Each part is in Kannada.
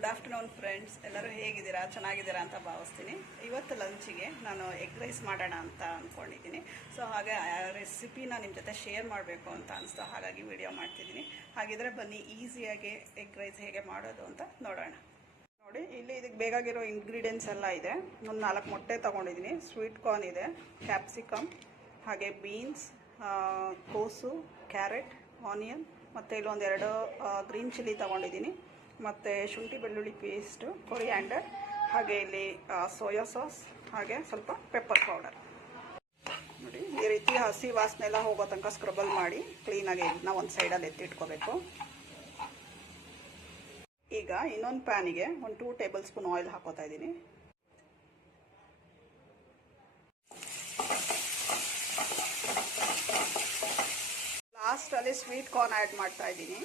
ಗುಡ್ ಆಫ್ಟರ್ನೂನ್ ಫ್ರೆಂಡ್ಸ್, ಎಲ್ಲರೂ ಹೇಗಿದ್ದೀರಾ? ಚೆನ್ನಾಗಿದ್ದೀರಾ ಅಂತ ಭಾವಿಸ್ತೀನಿ. ಇವತ್ತು ಲಂಚಿಗೆ ನಾನು ಎಗ್ ರೈಸ್ ಮಾಡೋಣ ಅಂತ ಅಂದ್ಕೊಂಡಿದ್ದೀನಿ. ಸೊ ಹಾಗೆ ಆ ರೆಸಿಪಿನ ನಿಮ್ಮ ಜೊತೆ ಶೇರ್ ಮಾಡಬೇಕು ಅಂತ ಅನಿಸ್ತು, ಹಾಗಾಗಿ ವಿಡಿಯೋ ಮಾಡ್ತಿದ್ದೀನಿ. ಹಾಗಿದ್ರೆ ಬನ್ನಿ ಈಸಿಯಾಗಿ ಎಗ್ ರೈಸ್ ಹೇಗೆ ಮಾಡೋದು ಅಂತ ನೋಡೋಣ. ನೋಡಿ, ಇಲ್ಲಿ ಇದಕ್ಕೆ ಬೇಕಾಗಿರೋ ಇಂಗ್ರೀಡಿಯೆಂಟ್ಸ್ ಎಲ್ಲ ಇದೆ. ಒಂದು 4 ಮೊಟ್ಟೆ ತೊಗೊಂಡಿದ್ದೀನಿ, ಸ್ವೀಟ್ ಕಾರ್ನ್ ಇದೆ, ಕ್ಯಾಪ್ಸಿಕಮ್, ಹಾಗೆ ಬೀನ್ಸ್, ಕೋಸು, ಕ್ಯಾರೆಟ್, ಆನಿಯನ್, ಮತ್ತು ಇಲ್ಲೊಂದು 2 ಗ್ರೀನ್ ಚಿಲ್ಲಿ ತೊಗೊಂಡಿದ್ದೀನಿ, ಮತ್ತು ಶುಂಠಿ ಬೆಳ್ಳುಳ್ಳಿ ಪೇಸ್ಟು, ಕೊರಿಯಾಂಡರ್, ಹಾಗೆ ಇಲ್ಲಿ ಸೋಯಾ ಸಾಸ್, ಹಾಗೆ ಸ್ವಲ್ಪ ಪೆಪ್ಪರ್ ಪೌಡರ್. ನೋಡಿ, ಈ ರೀತಿ ಹಸಿ ವಾಸನೆ ಎಲ್ಲ ಹೋಗೋ ತನಕ ಸ್ಕ್ರಬಲ್ ಮಾಡಿ ಕ್ಲೀನಾಗಿ ಎಗ್ನ ಒಂದು ಸೈಡಲ್ಲಿ ಎತ್ತಿಟ್ಕೋಬೇಕು. ಈಗ ಇನ್ನೊಂದು ಪ್ಯಾನಿಗೆ ಒಂದು 2 ಟೇಬಲ್ ಸ್ಪೂನ್ ಆಯಿಲ್ ಹಾಕೋತಾ ಇದ್ದೀನಿ. ಲಾಸ್ಟಲ್ಲಿ ಸ್ವೀಟ್ ಕಾರ್ನ್ ಆ್ಯಡ್ ಮಾಡ್ತಾ ಇದ್ದೀನಿ.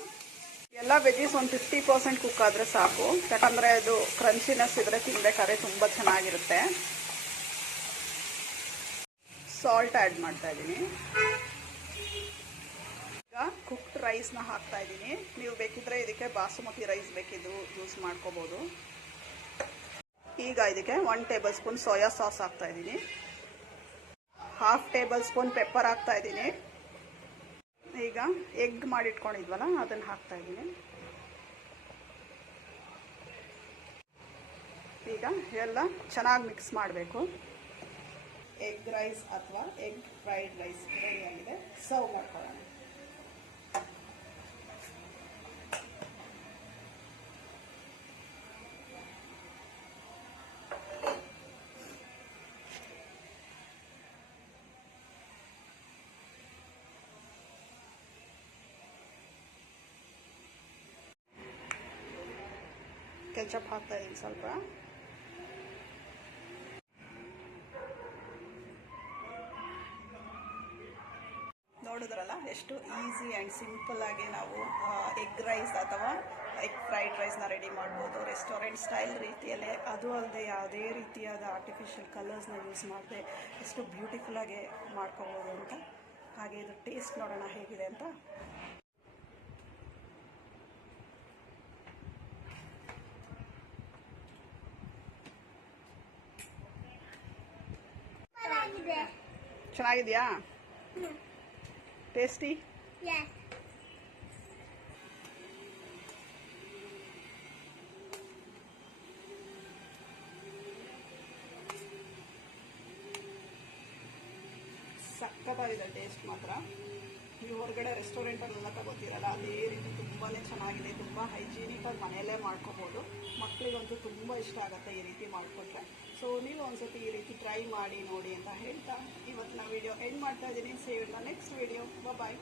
ಎಲ್ಲ ವೆಜ್ಜೀಸ್ ಒಂದು 50% ಕುಕ್ ಆದರೆ ಸಾಕು, ಯಾಕಂದರೆ ಅದು ಕ್ರಂಚಿನೆಸ್ ಇದ್ರೆ ತಿನ್ಬೇಕಾದ್ರೆ ತುಂಬ ಚೆನ್ನಾಗಿರುತ್ತೆ. ಸಾಲ್ಟ್ ಆ್ಯಡ್ ಮಾಡ್ತಾ ಇದ್ದೀನಿ. ಈಗ ಕುಕ್ಡ್ ರೈಸ್ನ ಹಾಕ್ತಾ ಇದ್ದೀನಿ. ನೀವು ಬೇಕಿದ್ರೆ ಇದಕ್ಕೆ ಬಾಸುಮತಿ ರೈಸ್ ಬೇಕಿದ್ರು ಯೂಸ್ ಮಾಡ್ಕೋಬೋದು. ಈಗ ಇದಕ್ಕೆ 1 ಟೇಬಲ್ ಸ್ಪೂನ್ ಸೋಯಾ ಸಾಸ್ ಹಾಕ್ತಾ ಇದ್ದೀನಿ, 1/2 ಟೇಬಲ್ ಸ್ಪೂನ್ ಪೆಪ್ಪರ್ ಹಾಕ್ತಾ ಇದ್ದೀನಿ. ಈಗ ಎಗ್ ಮಾಡಿಟ್ಕೊಂಡಿದ್ವಲ್ಲ ಅದನ್ನು ಹಾಕ್ತಾ ಇದ್ದೀನಿ. ಈಗ ಎಲ್ಲ ಚೆನ್ನಾಗಿ ಮಿಕ್ಸ್ ಮಾಡಬೇಕು. ಎಗ್ ರೈಸ್ ಅಥವಾ ಎಗ್ ಫ್ರೈಡ್ ರೈಸ್ ರೆಡಿಯಾಗಿದೆ. ಸರ್ವ್ ಮಾಡ್ಕೊಳ್ಳೋಣ. ಕೆಚಪ್ ಹಾಕ್ತಾ ಇದ್ದೀನಿ ಸ್ವಲ್ಪ. ನೋಡಿದ್ರಲ್ಲ ಎಷ್ಟು ಈಸಿ ಆ್ಯಂಡ್ ಸಿಂಪಲ್ಲಾಗಿ ನಾವು ಎಗ್ ರೈಸ್ ಅಥವಾ ಎಗ್ ಫ್ರೈಡ್ ರೈಸ್ನ ರೆಡಿ ಮಾಡ್ಬೋದು ರೆಸ್ಟೋರೆಂಟ್ ಸ್ಟೈಲ್ ರೀತಿಯಲ್ಲೇ. ಅದು ಅಲ್ಲದೆ ಯಾವುದೇ ರೀತಿಯಾದ ಆರ್ಟಿಫಿಷಿಯಲ್ ಕಲರ್ಸ್ನ ಯೂಸ್ ಮಾಡದೆ ಎಷ್ಟು ಬ್ಯೂಟಿಫುಲ್ಲಾಗಿ ಮಾಡ್ಕೋಬೋದು ಅಂತ. ಹಾಗೆ ಇದು ಟೇಸ್ಟ್ ನೋಡೋಣ ಹೇಗಿದೆ ಅಂತ. ಚೆನ್ನಾಗಿದೆಯಾ? ಟೇಸ್ಟಿ? ಸಕ್ಕತ್ತಾಗಿದೆ ಟೇಸ್ಟ್ ಮಾತ್ರ. ನೀವು ಹೊರಗಡೆ ರೆಸ್ಟೋರೆಂಟಲ್ಲೆಲ್ಲ ತಗೋತೀರಲ್ಲ ಅದೇ ರೀತಿ ತುಂಬಾ ಚೆನ್ನಾಗಿದೆ. ತುಂಬ ಹೈಜೀನಿಕಾಗಿ ಮನೆಯಲ್ಲೇ ಮಾಡ್ಕೋಬೋದು. ಮಕ್ಕಳಿಗಂತೂ ತುಂಬ ಇಷ್ಟ ಆಗುತ್ತೆ ಈ ರೀತಿ ಮಾಡಿಕೊಟ್ರೆ. ಸೊ ನೀವು ಒಂದ್ಸತಿ ಈ ರೀತಿ ಟ್ರೈ ಮಾಡಿ ನೋಡಿ ಅಂತ ಹೇಳ್ತಾ ಇವತ್ತಿನ ವಿಡಿಯೋ ಎಂಡ್ ಮಾಡ್ತಾ ಇದ್ದೀನಿ. Save in the next video. Bye.